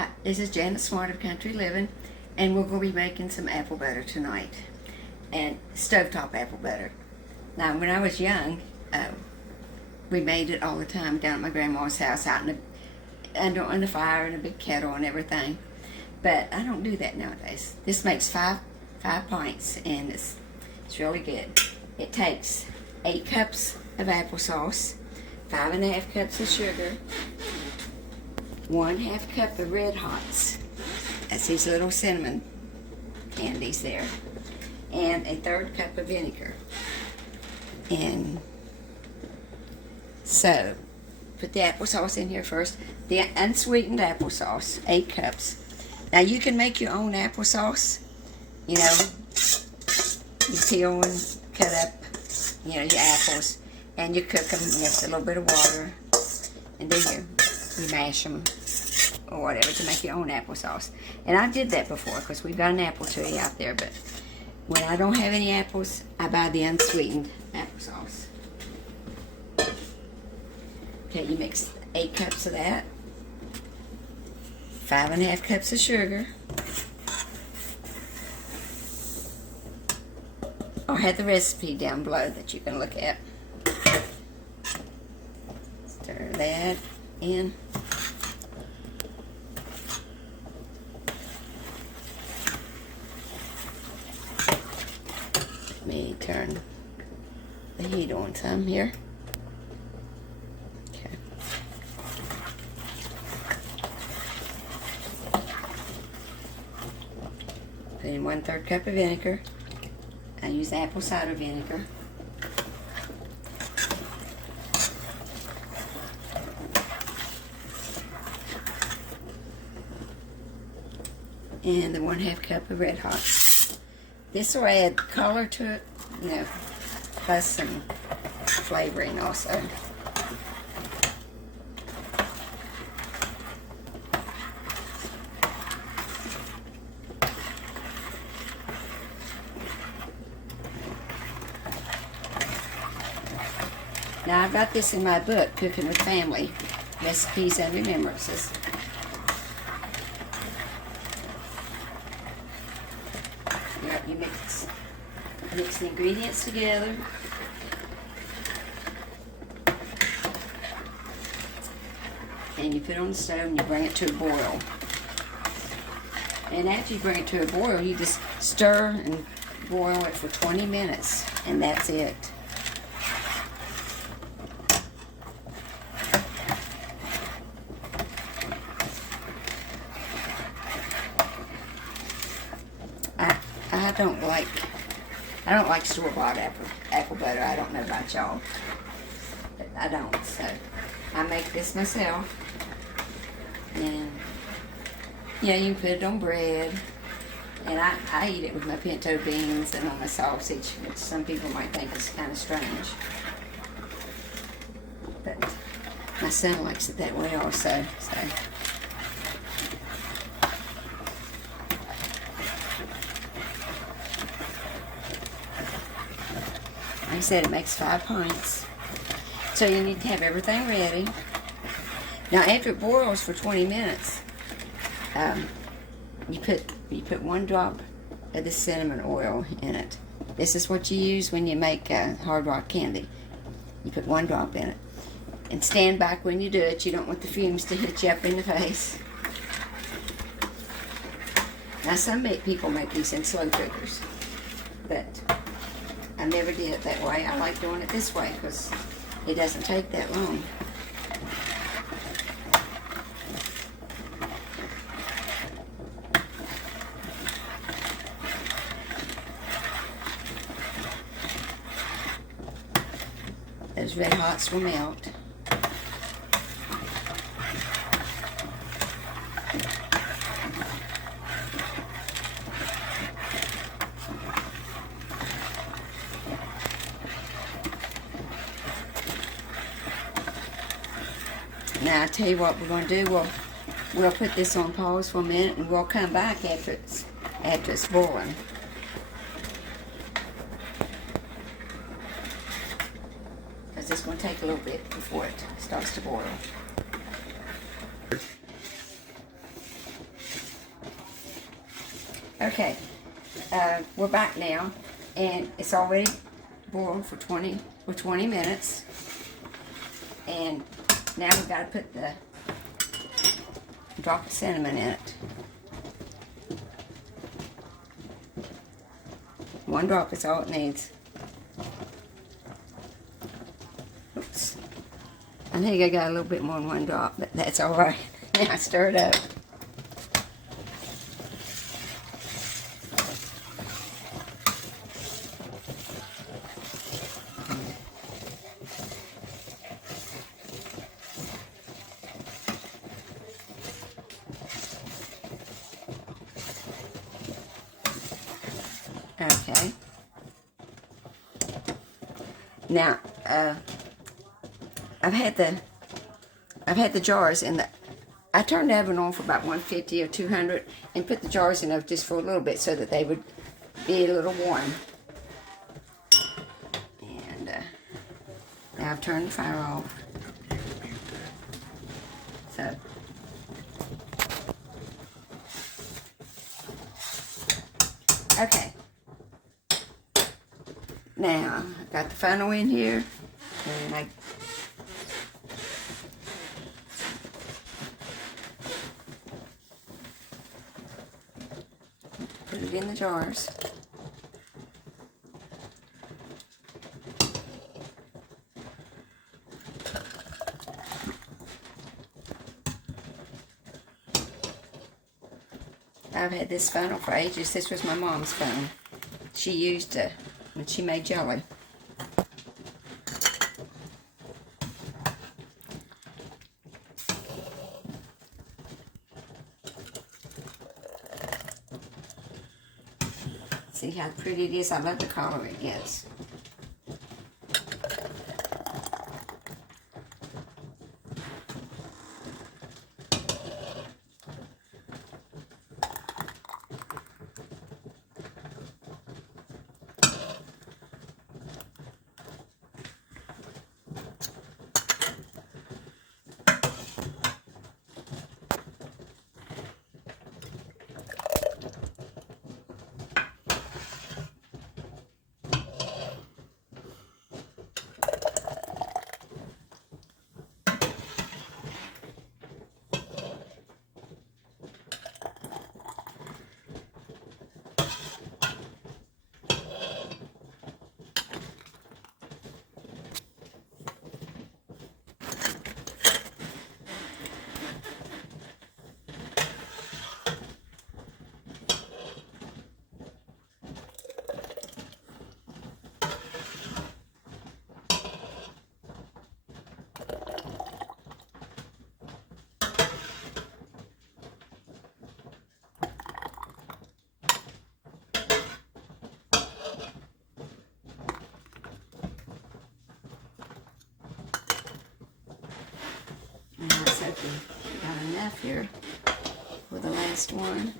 Hi, this is Janet Smart of Country Living, and we're going to be making some apple butter tonight, and stovetop apple butter. Now, when I was young, we made it all the time down at my grandma's house, out in under the fire in a big kettle and everything. But I don't do that nowadays. This makes five pints, and it's really good. It takes 8 cups of applesauce, 5½ cups of sugar, 1/2 cup of red hots. That's these little cinnamon candies there. And a 1/3 cup of vinegar. And so, put the applesauce in here first. The unsweetened applesauce, 8 cups. Now you can make your own applesauce. You know, you peel and cut up, you know, your apples, and you cook them with a little bit of water, and then you mash them or whatever to make your own applesauce. And I did that before because we've got an apple tree out there, but when I don't have any apples, I buy the unsweetened applesauce. Okay, you mix 8 cups of that, 5½ cups of sugar. I'll have the recipe down below that you can look at. Stir that in. Let me turn the heat on some here. Okay. Put in 1/3 cup of vinegar. I use apple cider vinegar. And the 1/2 cup of red hot. This will add color to it, you know, plus some flavoring also. Now I've got this in my book, Cooking with Family, Recipes and Remembrances. You mix the ingredients together. And you put it on the stove and you bring it to a boil. And after you bring it to a boil, you just stir and boil it for 20 minutes, and that's it. I don't like store-bought apple butter. I don't know about y'all, but I don't. So I make this myself, and yeah, you can put it on bread, and I eat it with my pinto beans and on my sausage, which some people might think is kind of strange, but my son likes it that way also. So. Like I said, it makes 5 pints. So you need to have everything ready. Now after it boils for 20 minutes, you put 1 drop of the cinnamon oil in it. This is what you use when you make hard rock candy. You put 1 drop in it. And stand back when you do it. You don't want the fumes to hit you up in the face. Now some people make these in slow cookers, but I never did it that way. I like doing it this way because it doesn't take that long. Those red hots will melt. Now, I'll tell you what we're going to do. We'll put this on pause for a minute, and we'll come back after it's boiling. Because it's going to take a little bit before it starts to boil. Okay, we're back now, and it's already boiled for 20 minutes. And now we've got to put the drop of cinnamon in it. 1 drop is all it needs. Oops. I think I got a little bit more than 1 drop, but that's all right. Now stir it up. Okay. Now, I've had the jars in the. I turned the oven on for about 150 or 200 and put the jars in just for a little bit so that they would be a little warm. And now I've turned the fire off. So. Okay. Now, I've got the funnel in here, and I put it in the jars. I've had this funnel for ages. This was my mom's funnel. She used it when she made jelly. See how pretty it is? I love the color it gets. Got enough here for the last one.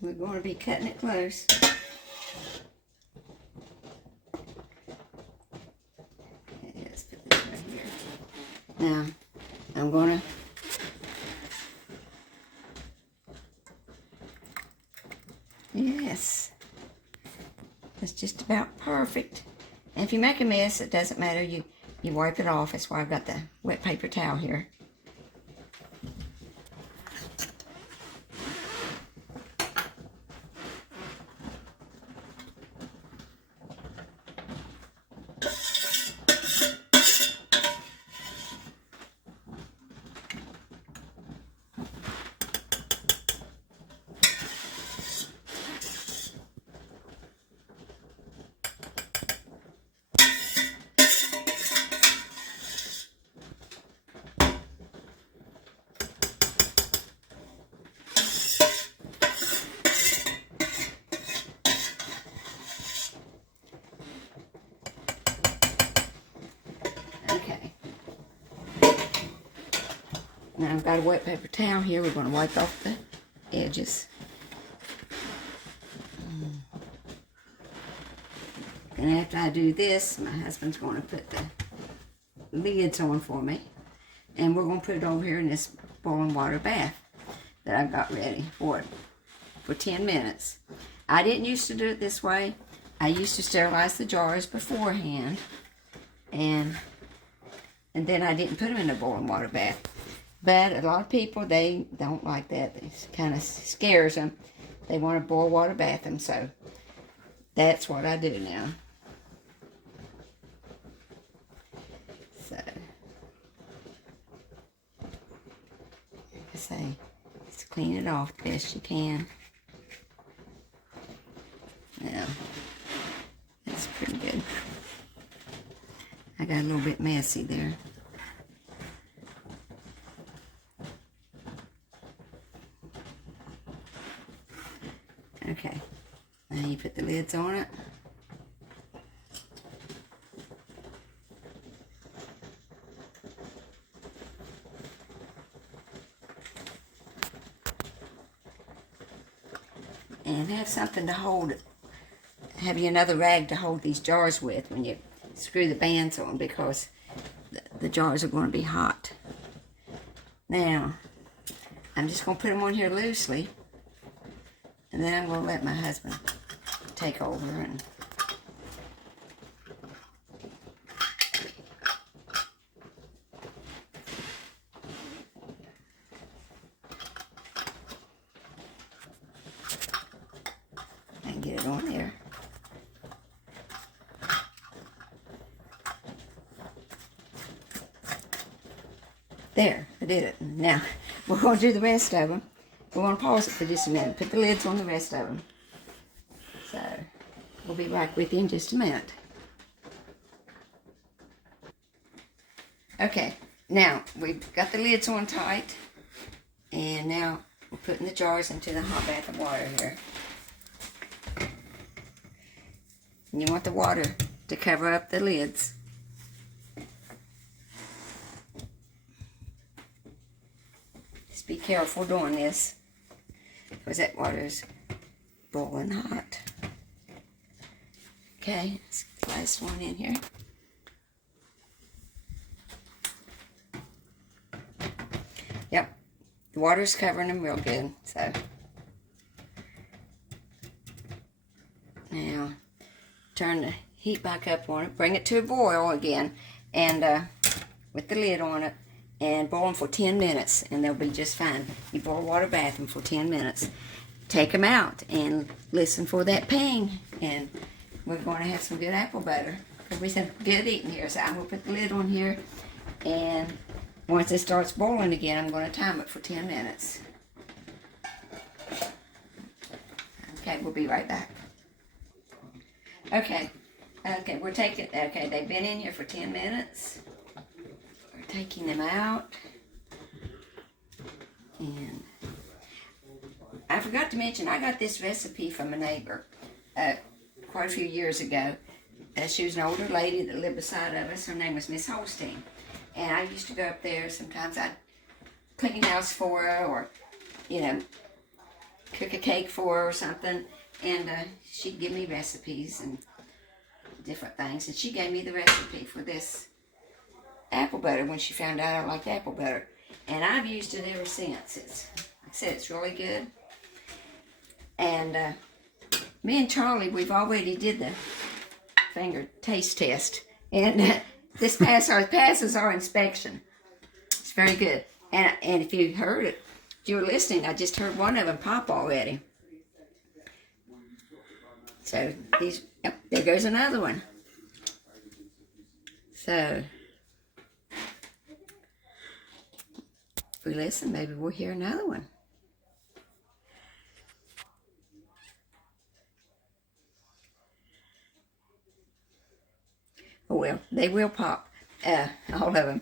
We're going to be cutting it close. Let's put this right here. Now, I'm going to yes, that's just about perfect. And if you make a mess, it doesn't matter. You wipe it off. That's why I've got the wet paper towel here. Now I've got a wet paper towel here. We're going to wipe off the edges. And after I do this, my husband's going to put the lids on for me. And we're going to put it over here in this boiling water bath that I've got ready for it for 10 minutes. I didn't used to do it this way. I used to sterilize the jars beforehand. And then I didn't put them in a boiling water bath. But a lot of people, they don't like that. It kind of scares them. They want to boil water bath them, so that's what I do now. So, like I say, just clean it off the best you can. Now, that's pretty good. I got a little bit messy there. Okay, now you put the lids on it. And have something to hold it. Have you another rag to hold these jars with when you screw the bands on, because the jars are going to be hot. Now, I'm just going to put them on here loosely. And then I'm going to let my husband take over and get it on there. There, I did it. Now, we're going to do the rest of them. We're going to pause it for just a minute. Put the lids on the rest of them. So, we'll be back with you in just a minute. Okay, now we've got the lids on tight. And now we're putting the jars into the hot bath of water here. And you want the water to cover up the lids. Just be careful doing this, because that water's boiling hot. Okay, let's get the last one in here. Yep, the water's covering them real good, so. Now, turn the heat back up on it, bring it to a boil again, and with the lid on it, and boil them for 10 minutes, and they'll be just fine. You boil water bath them for 10 minutes. Take them out and listen for that ping, and we're going to have some good apple butter. Everything good eating here. So I'm going to put the lid on here, and once it starts boiling again, I'm going to time it for 10 minutes. Okay, we'll be right back. Okay, they've been in here for 10 minutes. We're taking them out. And I forgot to mention, I got this recipe from a neighbor quite a few years ago. She was an older lady that lived beside of us. Her name was Miss Holstein. And I used to go up there. Sometimes I'd clean house for her, or, you know, cook a cake for her or something. And she'd give me recipes and different things. And she gave me the recipe for this apple butter when she found out I liked apple butter. And I've used it ever since. Like I said, it's really good. And me and Charlie, we've already did the finger taste test. And this passes our inspection. It's very good. And if you heard it, if you were listening, I just heard one of them pop already. So, yep, there goes another one. So, if we listen, maybe we'll hear another one. Oh well, they will pop, all of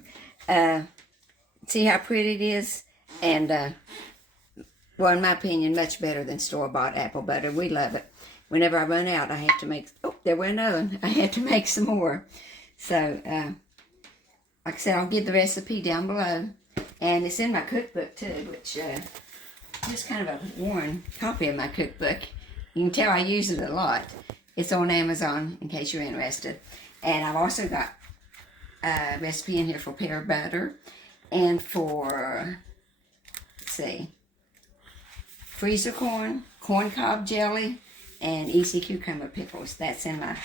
them. See how pretty it is? And, well, in my opinion, much better than store-bought apple butter. We love it. Whenever I run out, I have to make, oh, there went another one. I have to make some more. So, like I said, I'll give the recipe down below. And it's in my cookbook, too, which just kind of a worn copy of my cookbook. You can tell I use it a lot. It's on Amazon in case you're interested. And I've also got a recipe in here for pear butter and for, let's see, freezer corn, corn cob jelly, and easy cucumber pickles. That's in my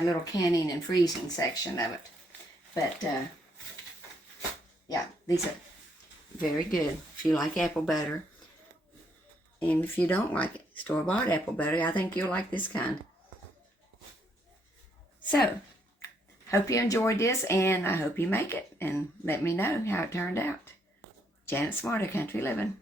little canning and freezing section of it. But, yeah, these are very good if you like apple butter. And if you don't like it, store-bought apple butter, I think you'll like this kind. So, hope you enjoyed this, and I hope you make it. And let me know how it turned out. Janet Smarter, Country Living.